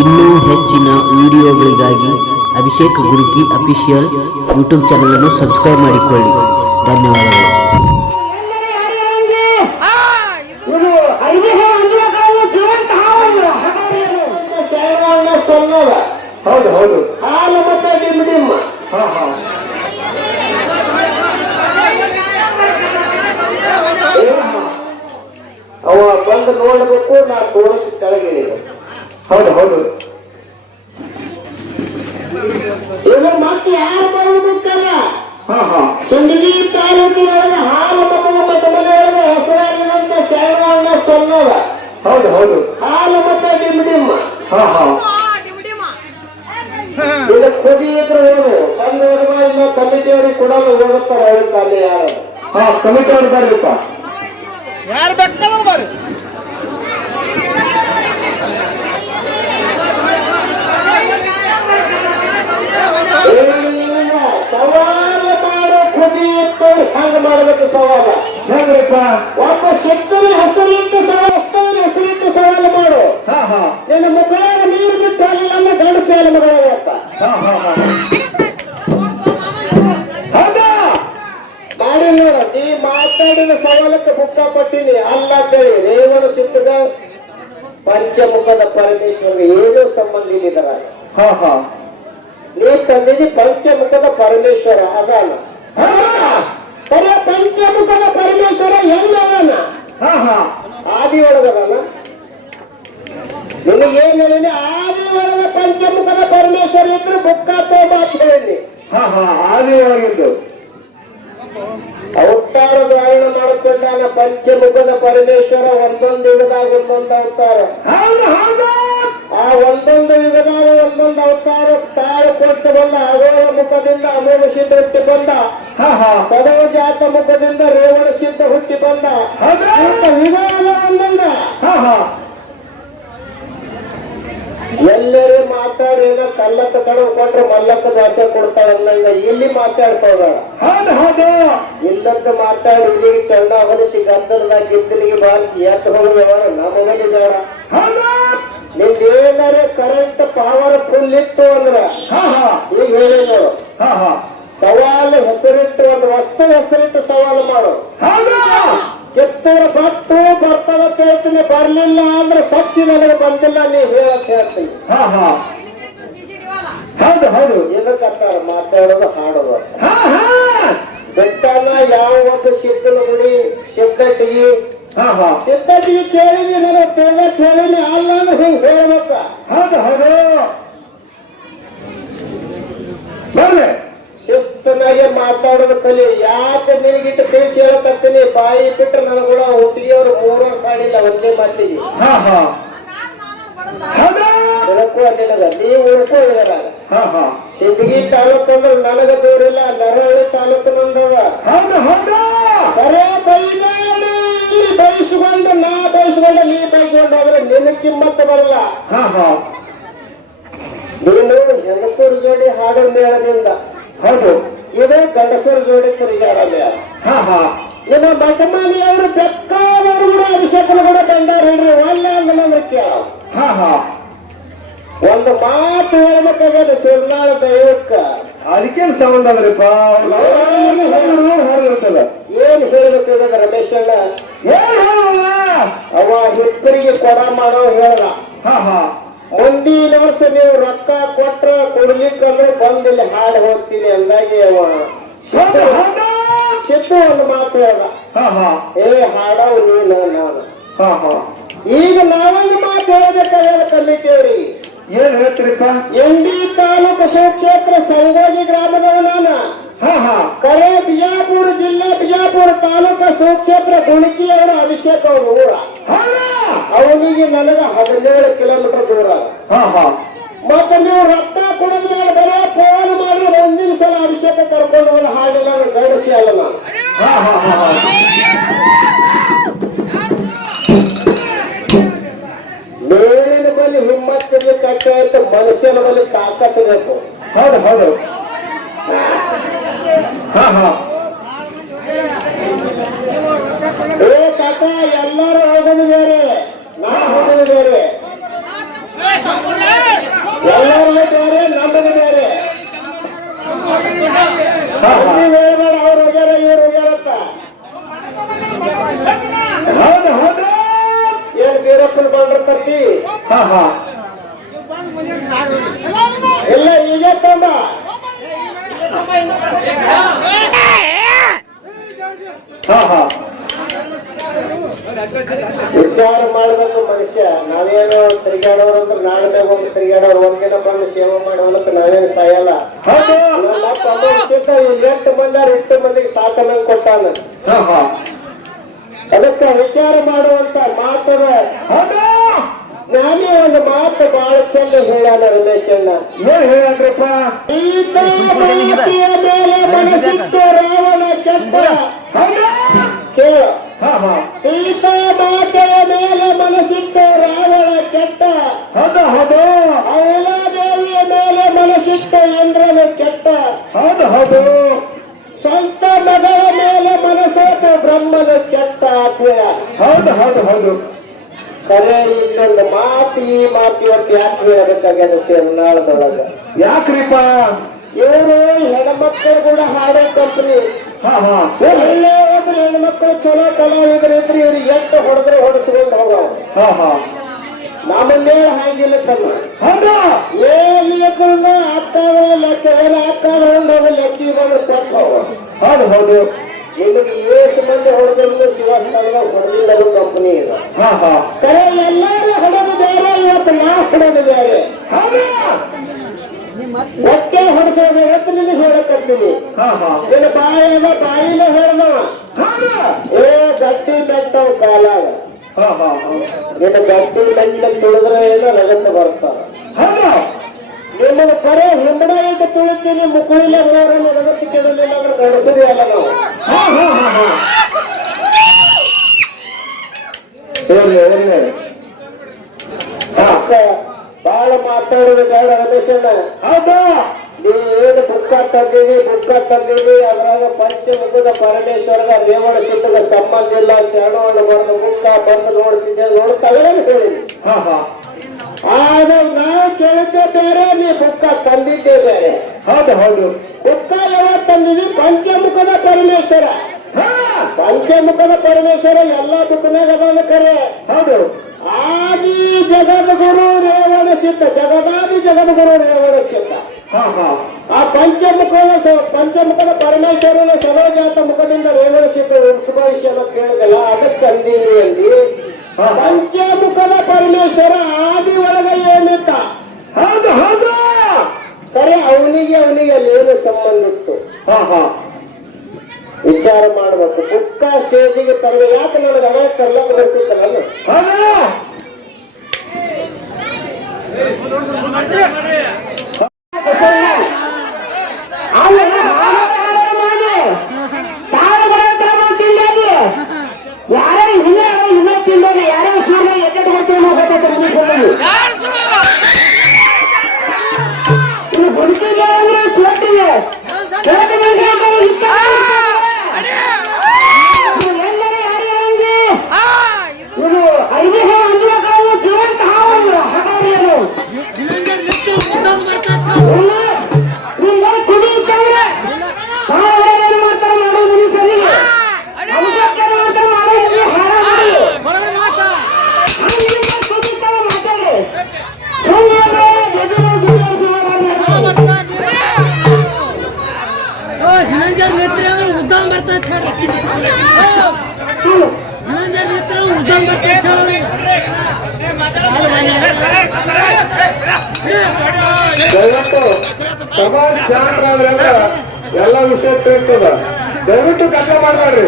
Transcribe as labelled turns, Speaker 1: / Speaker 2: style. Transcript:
Speaker 1: ಇನ್ನೂ ಹೆಚ್ಚಿನ ವಿಡಿಯೋಗಳಿಗಾಗಿ ಅಭಿಷೇಕ್ ಗುರುಕಿ ಅಫಿಷಿಯಲ್ ಯೂಟ್ಯೂಬ್ ಚಾನಲನ್ನು ಸಬ್ಸ್ಕ್ರೈಬ್ ಮಾಡಿಕೊಳ್ಳಿ. ಧನ್ಯವಾದಗಳು.
Speaker 2: ಅವ ಬಂದು ನೋಡಬೇಕು, ನಾ ತೋರಿಸಿ ಕೆಳಗಿಳಿದು
Speaker 3: ಹೌದು ಹೌದು.
Speaker 2: ಇದ್ರ ಮತ್ತೆ ಯಾರು
Speaker 3: ಹಾ ಹಾ.
Speaker 2: ಸಿಂದಗಿ ತಾಲೂಕಿನೊಳಗೆ ಹಾಲು ಮತದ ಮಠಮನೆಯೊಳಗೆ ಹೆಸರಾಗಿದಂತ ಶರಣವನ್ನ ಸೊನ್ನದ
Speaker 3: ಹೌದು ಹೌದು.
Speaker 2: ಹಾಲು ಮತ ಡಿಮಿಡಿಮ್ಮ ಡಿಮ್.
Speaker 3: ಹಾ ಹಾ.
Speaker 2: ಇದು ಕುದಿ ಇದ್ರೆ ಹೋದು ಹೋದಾಗ ಇನ್ನ ಕಮಿಟಿಯವ್ರಿಗೆ ಕೊಡಲು ಹೋಗುತ್ತಾರೆ ಅಲ್ಲಿ ಯಾರು?
Speaker 3: ಹಾ ಕಮಿಟಿ ಅವ್ರು ಬರ್ಲಿಪ್ಪ.
Speaker 4: ಯಾರು ಬೇಕು ಬರ್ರಿ.
Speaker 2: ಸವಾಲು ಮಾಡೋ ಕುದಿ ಇತ್ತು ಹಂಗ ಮಾಡ್ಬೇಕು ಸವಾಲ
Speaker 3: ಹೆಂಗ್ರಿಪ್ಪ
Speaker 2: ಒಬ್ಬ ಶಕ್ತನ ಹೆಸರಿಟ್ಟು ಸವಾಲ ಅಷ್ಟೊಂದು ಹೆಸರಿಟ್ಟು ಸವಾಲು ಮಾಡು ನಿನ್ನ ಮಕ್ಕಳಾಗ ನೀರು ಬಿಟ್ಟು ಅಲ್ಲ ಗಂಡಸ ಎಲ್ಲ ಮಗಳಾಗತ್ತ
Speaker 3: ಹಾ ಹಾ ಹಾ ಹೌದಾ
Speaker 2: ಮಾಡಿ ನೀ ಮಾತಾಡಿದ ಸವಾಲಕ್ಕೆ ಬುಕ್ಕ ಪಟ್ಟಿನಿ ಅಲ್ಲ ಕೇಳಿ ರೇವಣ ಸಿಕ್ಕದ ಪಂಚಮುಖದ ಪರಮೇಶ್ವರ ಏನೂ ಸಂಬಂಧ ಇಲ್ಲಿದ್ದಾರೆ
Speaker 3: ಹಾ ಹಾ.
Speaker 2: ನೀ ತಂದಿದಿ ಪಂಚಮುಖದ ಪರಮೇಶ್ವರ ಅದಾನ. ಬರೀ ಪಂಚಮುಖದ ಪರಮೇಶ್ವರ ಎಲ್ಲವನ
Speaker 3: ಹಾ ಹಾ.
Speaker 2: ಆದಿ ಒಳಗದಾನ ಏನ್ ಹೇಳಿನಿ ಆದಿ ಒಳಗ ಪಂಚಮುಖದ ಪರಮೇಶ್ವರ ಇದ್ರೆ ಬುಕ್ಕ ಮಾತು ಹೇಳಿ.
Speaker 3: ಹಾ ಹಾ. ಆದಿ ಒಳಗಿದ್ದು
Speaker 2: ಅವತಾರ ಧಾರಣ ಮಾಡಿಕೊಂಡಾನ ಪಂಚಮುಖದ ಪರಮೇಶ್ವರ ಒಂದೊಂದು ಯುಗದಾಗ ಒಂದೊಂದು ಅವತಾರ ಆ ಒಂದೊಂದು ಯುಗದಾಗ ಒಂದೊಂದು ಅವತಾರ ತಾಳು ಕೊಟ್ಟು ಬಂದ ಅಗೋಳ ಮುಖದಿಂದ ಅಮೋಘ ಸಿದ್ಧ ಹುಟ್ಟಿ ಬಂದ.
Speaker 3: ಹಾ ಹಾ.
Speaker 2: ಸದವ ಜಾತ ಮುಖದಿಂದ ರೇವಣ ಸಿದ್ಧ ಹುಟ್ಟಿ ಬಂದ. ಒಂದೊಂದ.
Speaker 3: ಹಾ ಹಾ.
Speaker 2: ಎಲ್ಲರೂ ಮಾತಾಡಿ ಏನ ಕಲ್ಲಕ್ಕ ಕಡವು ಕೊಟ್ರೆ ಮಲ್ಲಕ್ಕ ದಾಸ ಕೊಡ್ತಾರಲ್ಲ ಇಲ್ಲಿ
Speaker 3: ಹೌದು
Speaker 2: ಇಲ್ಲಂತ ಮಾತಾಡಿ ಇಲ್ಲಿಗೆ ಚಂದ ಹೊಲಿಸಿ ಗದ್ದಲದಾಗ ಗಿದ್ದಲಿಗೆ ಬಾರಿಸಿ ಎತ್ತ ಹೋಗ್ಯಾವ ನಮಗೆ ಬೇಡ ನಿಂದೇನಾರೆ ಕರೆಂಟ್ ಪವರ್ ಫುಲ್ ಇತ್ತು ಅಂದ್ರ?
Speaker 3: ಹಾ ಹಾ.
Speaker 2: ಈಗ ಹೇಳಿದ್ರು
Speaker 3: ಹಾ ಹಾ.
Speaker 2: ಸವಾಲು ಹೆಸರಿಟ್ಟು ಒಂದು ವಸ್ತು ಹೆಸರಿಟ್ಟು ಸವಾಲು ಮಾಡು.
Speaker 3: ಹೌದು?
Speaker 2: ಬತ್ತು ಬರ್ತದ ಕೇಳ್ತೀನಿ ಬರ್ಲಿಲ್ಲ ಅಂದ್ರೆ ಸಚ್ಚಿ ನನಗೆ ಬಂದಿಲ್ಲ ನೀ ಹೇಳಕ್ ಹೇಳ್ತೀನಿ.
Speaker 3: ಹಾ ಹಾ. ಹೌದು ಹೌದು.
Speaker 2: ಇದಕ್ಕಂತಾರ ಮಾತಾಡೋದು ಹಾಡೋದು ಬೆಟ್ಟನ ಯಾವ ಒಂದು ಸಿದ್ದನ ಗುಡಿ ಸಿದ್ದಟ್ಟಿಗೆ
Speaker 3: ಹಾ ಹಾ
Speaker 2: ಸಿದ್ದಟ್ಟಿಗೆ ಪೇದ ಕೇಳಿನಿ ಅಲ್ಲ ಅಂದ್ರೆ ಹಿಂಗ್ ಹೇಳ್ಬೇಕ.
Speaker 3: ಹೌದು ಹೌದು ಬರ್ಲಿ
Speaker 2: ಶಿಸ್ತನಾಗೆ ಮಾತಾಡೋದು ಕಲಿ ಯಾಕೆ ನಿನಗಿಟ್ಟು ತಿಳಿಸಿ ಹೇಳಕತ್ತೀನಿ? ಬಾಯಿ ಬಿಟ್ರೆ ನಾನು ಕೂಡ ಹುಟ್ಟಿಗೆಯವರು ಮೂರು ವರ್ಷ ಆಡಿಲ್ಲ ಒಂದೇ ಮಾತಿಗೆ. ನೀವು ಉಳ್ಕೊ ಇದರ
Speaker 3: ಹಾ ಹಾ
Speaker 2: ಸಿಂದಗಿ ತಾಲೂಕು ಅಂದ್ರೆ ನನಗ ದೂರಿಲ್ಲ ನರಹಳ್ಳಿ ತಾಲೂಕು ನಂದದ.
Speaker 3: ಹೌದು ಹೌದು
Speaker 2: ಬರೇ ಬೈದಾಡಿ ನಾ ಬಯಸ್ಕೊಂಡು ನೀ ಬಯಸ್ಕೊಂಡು ಆದ್ರೆ ನಿನ್ನ ಕಿಮ್ಮತ್ತ ಬರಲ್ಲ.
Speaker 3: ಹಾ ಹಾ.
Speaker 2: ನೀನು ಹೆಂಗಸರ ಜೋಡಿ ಹಾಡೋ ಮೇಳದಿಂದ
Speaker 3: ಹೌದು.
Speaker 2: ಇದು ಗಂಡಸರ ಜೋಡಿ ಸುರಿಗಾಡ ಮೇಳ. ನಿಮ್ಮ ಬಟಮಾನಿಯವರು ಬೆಕ್ಕಾದವರು ಕೂಡ ಅಭಿಷೇಕನ ಕೂಡ ಬಂದಾರ ಹೇಳ್ರಿ ಒಳ್ಳೆ ಅಂದ್ರೆ ಕೇಳ.
Speaker 3: ಹಾ ಹಾ.
Speaker 2: ಒಂದು ಮಾತು ಹೇಳ್ಬೇಕಾಗ್ಯದ ಶಿವನಾಳ ದೈವಕ್ಕ.
Speaker 3: ಅದಕ್ಕೇನು ಸಂಬಂಧ ಅದ್ರಿಪ್ಪ ಹೊರಗಿರ್ತದ
Speaker 2: ಏನ್ ಹೇಳ್ಬೇಕಾಗ್ಯದ ರಮೇಶ್ ಅಣ್ಣ
Speaker 3: ಏನ್ ಹೇಳುವ
Speaker 2: ಅವ ಹಿಪ್ಪರಿಗೆ ಕೊಡ ಮಾಡೋ ಹೇಳ್ದ
Speaker 3: ಹಾ ಹಾ
Speaker 2: ಮುಂದಿನ ವರ್ಷ ನೀವು ರೊಕ್ಕ ಕೊಟ್ರ ಕೊಡ್ಲಿಕ್ಕಂದ್ರೆ ಬಂದಿಲ್ಲ ಹಾಡು ಹೋಗ್ತೀನಿ ಅಂದಾಗೆ ಅವ
Speaker 3: ಹೌದು ಹೌದು
Speaker 2: ಸಿಟ್ಟು ಒಂದು ಮಾತು
Speaker 3: ಹೇಳ
Speaker 2: ಏ ಹಾಡವ್ ನೀನು ನಾನು. ಈಗ ನಾವೊಂದು ಮಾತು ಹೇಳ್ಬೇಕಾಗ್ಯದ ಕಮಿಟಿಯವ್ರಿಗೆ
Speaker 3: ಏನ್ ಹೇಳ್ತೀರಿಪ್ಪ?
Speaker 2: ಎಂಡಿ ತಾಲೂಕು ಸುಕ್ಷೇತ್ರ ಸಂಗೋಜಿ ಗ್ರಾಮದವ ನಾನು.
Speaker 3: ಹಾ ಹಾ.
Speaker 2: ಕರೆ ಬಿಜಾಪುರ ಜಿಲ್ಲೆ ಬಿಜಾಪುರ ತಾಲೂಕು ಸುಕ್ಷೇತ್ರ ಗುಣಕಿಯವರ ಅಭಿಷೇಕ ಅವರು ಊರ. ಅವನಿಗೆ ನನಗ ಹದಿನೇಳು ಕಿಲೋಮೀಟರ್ ದೂರ.
Speaker 3: ಹಾ ಹಾ.
Speaker 2: ಮತ್ತೆ ನೀವು ರಕ್ತ ಕುಡಿದ ಮೇಲೆ ಬರೋ ಫೋನ್ ಅಭಿಷೇಕ ಕರ್ಕೊಂಡು ಹೋದ ಹಾಡಿಲ್ಲ ಗಡಿಸಿ ಅಲ್ಲ ಮೇಲಿನ ಬಳಿ ಹಿಮ್ಮತ್ತಿರ್ಲಿ ಕಟ್ಟಾಯ್ತು ಮನುಷ್ಯನ ಬಳಿ ತಾಕತ್ತು
Speaker 3: ಹೌದು ಹೌದು. ಹಾ ಹಾ
Speaker 2: ಏ ಕಾಕ ಎಲ್ಲರೂ ಹೋಗೋದು ಬೇರೆ ನಾ ಹೋಗೋದು ಬೇರೆ
Speaker 4: ಏ, ಸಂಪೂರ್ಣ
Speaker 3: ಹಾ, ಹಾ.
Speaker 2: ನೀವ್ ಹೇಳ್ಬೇಡ ಅವ್ರು ಹೋಗ್ಯಾರ ಇವ್ರು ಹೋಗ್ಯಾರಂತ
Speaker 3: ಹೌದು ಹೌದು
Speaker 2: ಏನ್ ಬೀರಪ್ಪನ ಬಂದ್ರ ತರ್ತಿ ಎಲ್ಲ ಈಗ
Speaker 3: ಹಾ
Speaker 2: ವಿಚಾರ ಮಾಡಬೇಕು ಮನುಷ್ಯ ನಾವೇನು ತಿರುಗಾಡೋರು ಅಂತ ನಾಡ ಒಂದು ತಿರುಗಾಡೋರು ಒಂದಿನ ಬಂದು ಸೇವೆ ಮಾಡೋಲ್ಲ ನಾವೇನು ಸಾಯಲ್ಲ ಮಂದಿ ಎಂಟು ಮಂದಿಗೆ ಕೊಟ್ಟಾನ. ಅದಕ್ಕ ವಿಚಾರ ಮಾಡುವಂತ ಮಾತದ ನಾನೇ ಒಂದು ಮಾತು ಬಹಳ ಚಂದ ಹೇಳಾನ ರಮೇಶ್ ಅಣ್ಣ.
Speaker 3: ಏನ್ ಹೇಳಂದ್ರಪ್ಪ?
Speaker 2: ಈ ಮಾತೆಯ ಮೇಲೆ ರಾವಣ ಕೆಟ್ಟ ಆತ್ಮೀಯ
Speaker 3: ಹೌದು ಹೌದು ಹೌದು
Speaker 2: ಕರೆ ಇನ್ನೊಂದು ಮಾತಿ ಮಾತಿ ಒಟ್ಟು ಯಾಕೆ ಹೇಳಬೇಕಾಗ್ಯದ ಸೇರ್ನಾಳದೊಳಗ
Speaker 3: ಯಾಕ್ರಿಪ್ಪ
Speaker 2: ಇವರು ಹೆಣ್ಮಕ್ಳು ಕೂಡ ಹಾಡೋ ಕಂಪನಿ
Speaker 3: ಹಾ ಹಾ
Speaker 2: ಒಳ್ಳೆ ಒಬ್ರು ಹೆಣ್ಮಕ್ಳು ಚಲೋ ಕಲಾವಿದರು ಇದ್ರೆ ಇವ್ರು ಎಷ್ಟು ಹೊಡೆದ್ರೆ ಹೊಡೆಸ್ಕೊಂಡು
Speaker 3: ಹಾ ಹಾ
Speaker 2: ನಮ್ಮನ್ನೇ ಹಾಗಿಲ್ಲ ತಮ್ಮ
Speaker 3: ಹೌದು
Speaker 2: ಏನಿದ್ರು ಆಗ್ತಾವ ಲೆಕ್ಕ ಏನ ಆಗ್ತಾವ ಲೆಕ್ಕ ಹೋಗ
Speaker 3: ಹೌದು ಹೌದು
Speaker 2: ನಿಮಗೆ ಏಸು ಮಂದಿ ಹೊಡೆದ್ರು ಶಿವಸ್ಥಾನದಾಗ ಹೊಡೆದಿಲ್ಲದು ಕಂಪನಿ ಇದೆ. ಕರೆ ಎಲ್ಲರೂ ಹೊಡೆದು ಬೇರೆ ಇವತ್ತು ನಾ ಹೊಡೆದು ಬೇರೆ.
Speaker 3: ಹೌದು?
Speaker 2: ಒಟ್ಟೆ ಹೊಡೆಸೋದು ಅಂತ ನಿನಗೆ ಹೇಳಕತ್ತೀನಿ ನಿನ್ನ ಬಾಯಿದ ಬಾಯಿಲೆ ಹೇಳ್ದವ ಏ ಗಟ್ಟಿ ಬೆಟ್ಟವ ಕಾಲಾಗ ನಿನ್ನ ಗಟ್ಟಿ ಬೆಟ್ಟ ತುಳಿದ್ರೆ ಏನೋ ರಗತ್ತ ಬರ್ತಾವ ನಿಮ್ಮನ್ನು ಕರೆ ಹಿಂಬಡ ಇಟ್ಟು ತುಳಿತೀನಿ ಮುಕುಳಿಲೆ ಹೋರನ್ನು ರಗತ್ತು ಕೆಡಲಿಲ್ಲ ಅಂದ್ರೆ ಗಡಸರಿ ಅಲ್ಲ ನಾವು. ಅಕ್ಕ ಬಹಳ ಮಾತಾಡೋದು ಬೇಡ ರಮೇಶಣ್ಣ
Speaker 3: ಹೌದು?
Speaker 2: ನೀ ಏನು ಬುಕ್ಕ ತಂದೀವಿ ಬುಕ್ಕ ತಂದೀವಿ ಅದ್ರಾಗ ಪಂಚಮುಖದ ಪರಮೇಶ್ವರದ ದೇವರ ಸುತ್ತದ ಸಂಬಂಧ ಇಲ್ಲ ಶರಣವನ್ನು ಬರೆದು ಬುಕ್ಕ ಬಂದು ನೋಡ್ತಿದ್ದೆ ನೋಡ್ತಾವೆ ಹೇಳಿದ್ವಿ
Speaker 3: ಹಾ ಹಾ.
Speaker 2: ಆಗ ನಾವು ಕೇಳಿದ್ದೆ ಬೇರೆ ನೀ ಬುಕ್ಕ ತಂದಿದ್ದೆ ಬೇರೆ
Speaker 3: ಹೌದು ಹೌದು.
Speaker 2: ಬುಕ್ಕ ಯಾವಾಗ ತಂದಿದ್ವಿ ಪಂಚಮುಖದ ಪರಮೇಶ್ವರ. ಪಂಚಮುಖದ ಪರಮೇಶ್ವರ ಎಲ್ಲಾ ಬುಕ್ನಾಗ ಅದಾನ ಕರೆ.
Speaker 3: ಹೌದು.
Speaker 2: ಆದಿ ಜಗದ್ಗುರು ರೇವಣ ಸಿದ್ಧ. ಜಗದಾದಿ ಜಗದ್ಗುರು ರೇವಣ ಸಿದ್ಧ.
Speaker 3: ಹಾ ಹಾ.
Speaker 2: ಆ ಪಂಚಮುಖದ ಪಂಚಮುಖದ ಪರಮೇಶ್ವರನ ಸರೋಜಾತ ಮುಖದಿಂದ ರೇವಣ ಸಿದ್ಧ ಉಪಭವಿಷ್ಯನ ಕೇಳಿದಲ್ಲ ಅದಕ್ಕೆ ಅಂದೀನಿ ಅಂದಿ
Speaker 3: ಹಾ.
Speaker 2: ಪಂಚಮುಖದ ಪರಮೇಶ್ವರ ಆದಿ ಒಳಗ ಏನಿದ್ದ
Speaker 3: ಹೌದು ಹೌದು.
Speaker 2: ಕರೆ ಅವನಿಗೆ ಅವನಿಗೆ ಅಲ್ಲಿ ಏನು ಸಂಬಂಧ ಇತ್ತು? ವಿಚಾರ ಮಾಡಬೇಕು. ಬುಕ್ಕ ಸ್ಟೇಜಿಗೆ ತರಬೇಕು ಯಾಕೆ ನನಗೆ ಅವಾಗ ತರ್ಲಕ್ ಬರ್ತಿತ್ತಲ್ಲ
Speaker 5: ಮಿತ್ರ ಉದ್ದಾಮ ಬರ್ತೈತೆ
Speaker 3: ದಯವಿಟ್ಟು ಸಮಾಜ ಎಲ್ಲ ವಿಷಯ ತಿಳ್ತದ ದಯವಿಟ್ಟು ಕಟ್ಟ ಮಾಡಬೇಡ್ರಿ.